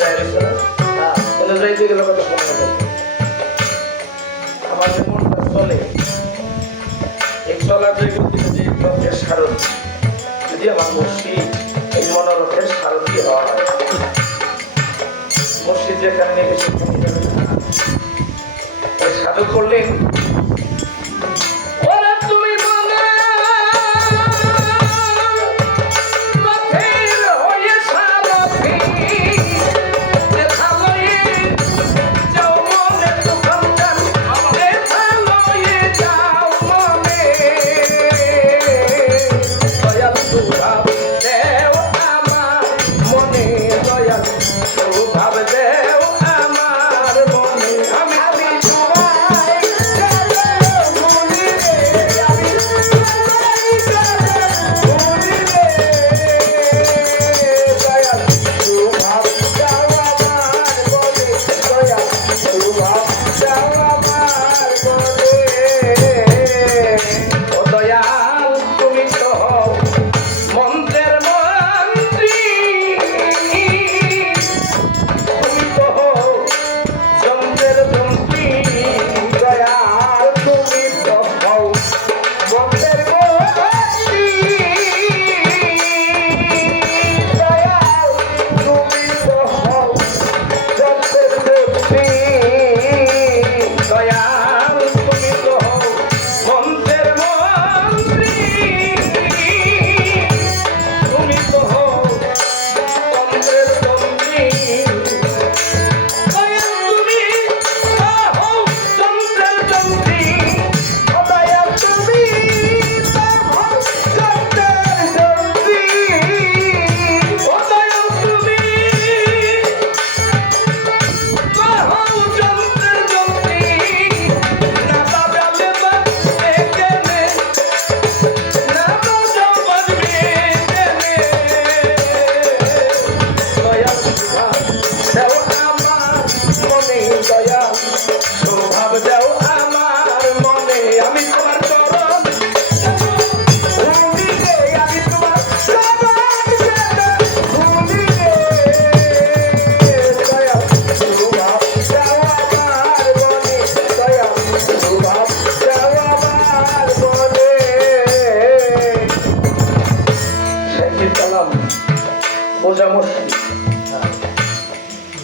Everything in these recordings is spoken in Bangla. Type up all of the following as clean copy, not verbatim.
যায় না যাইতে গেলে কত সময় লাগে আমার যে মনটা চলে এই চলার যে রথের সারথি যদি আমার মসজিদ এই মনোরথের সারথি হয় মসজিদ যেখানে নেবে সেখানে যাবে না সাধু করলেন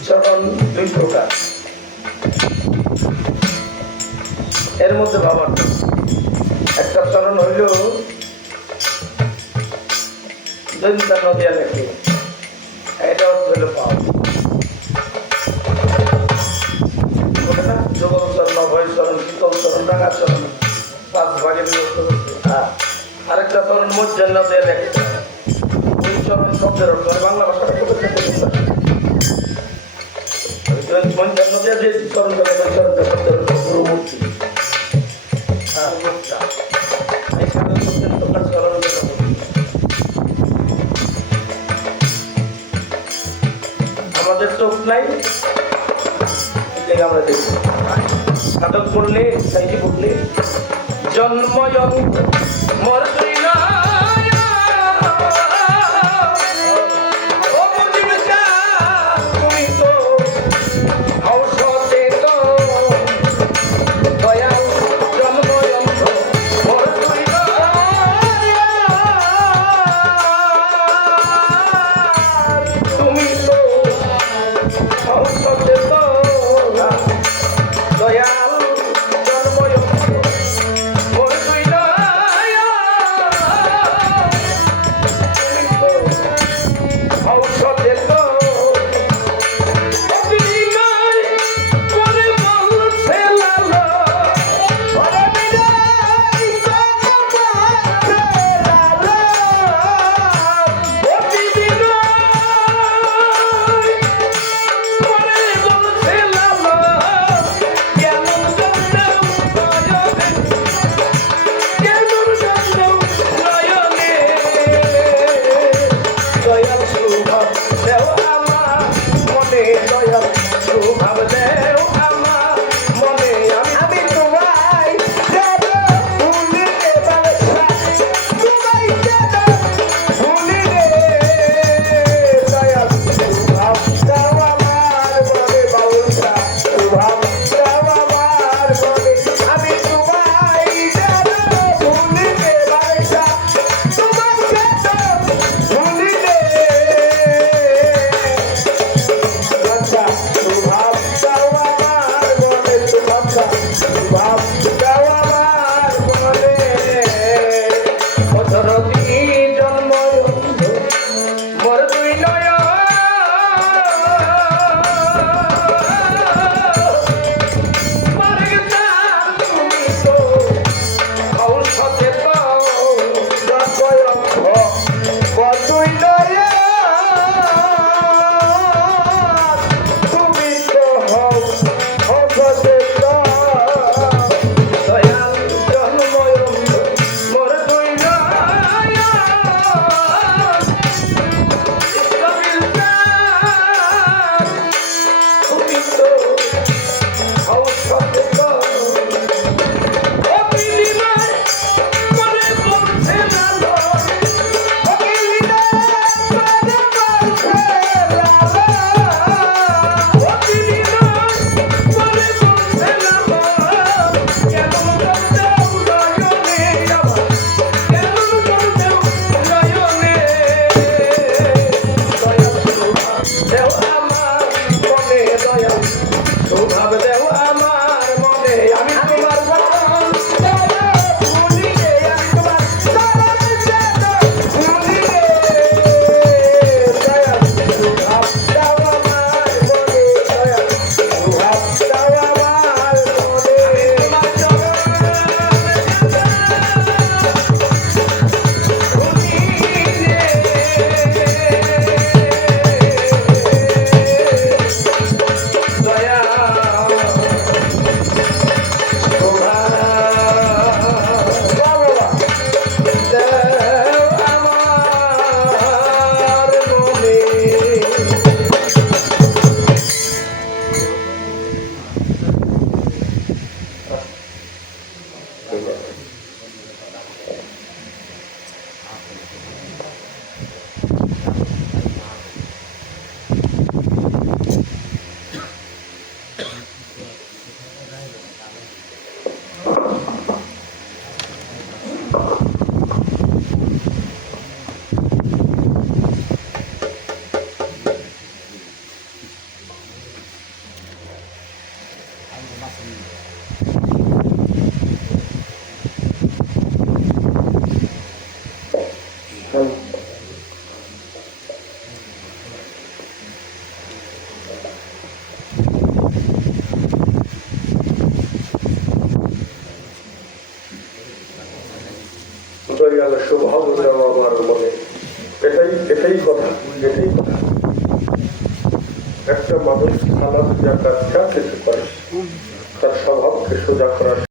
চরণ দুই প্রকার এর মধ্যে ভাবার একটা চরণ হইল দৈন্তা নদিয়া লেখে এটা হইল পাও না যুগল চরণ অভয় চরণ শীতল চরণ রাঙা চরণ 5 ভাগে বিভক্ত করছে আরেকটা চরণ মধ্যাহ্ন দিয়ে লেখে চরণ শব্দের অর্থ বাংলা ভাষাটা খুব মধ্যাহ্ন দিয়ে যে চরণটা লেখেন চরণটা শব্দের অর্থ গুরুমূর্তি আমাদের চোখ নাই আমরা দেখি সাধক করলে সাইজি করলে জন্ময়ং মর্দিনা স্বভাব আমার মনে এটাই কথা। একটা মানুষ খারাপ যা কিছু করে তার স্বভাবকে সোজা করার